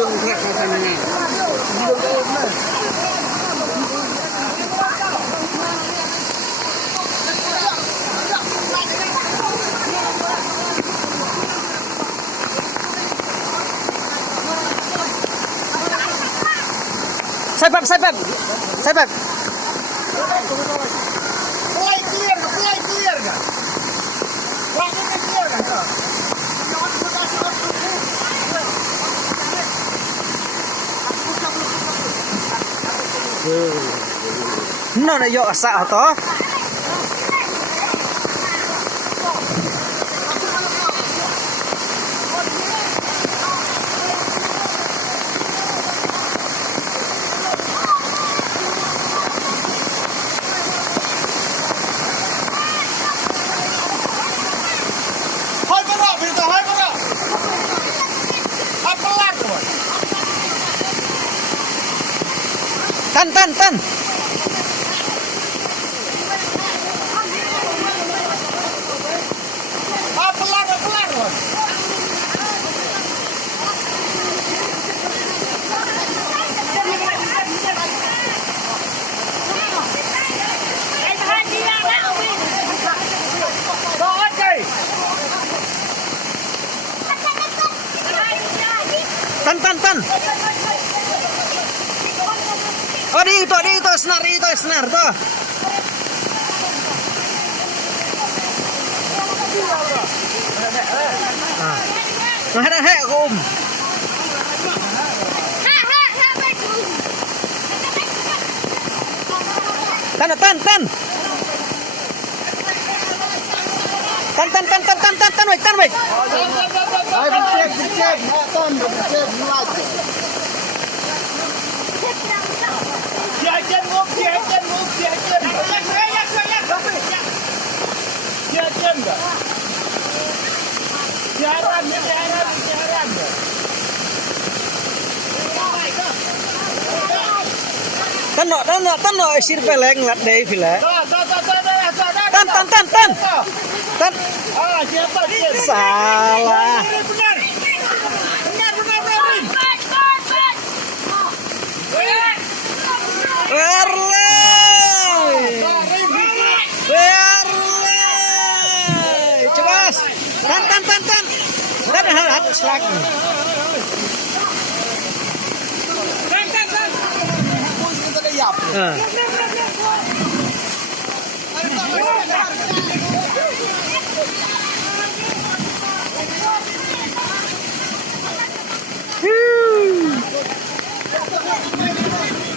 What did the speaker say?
Belum rasanya. Saya Pep. Mulai clear nggak? Waktunya clear nggak? No na yo asa to. Tan. Pelan. Tan. Oh di itu senar tuh. Nah, ada Om. Tan. Tan, wait. Ayo bercek, Tan, bercek mulai. Jajan move. Jajan enggak? Jaran. Tan no sir peleng lat deh vila. Tan. Ah, siapa? Salah. Benar. Verley. Coba. Tan. Udah ada hal selak. Kita udah yap.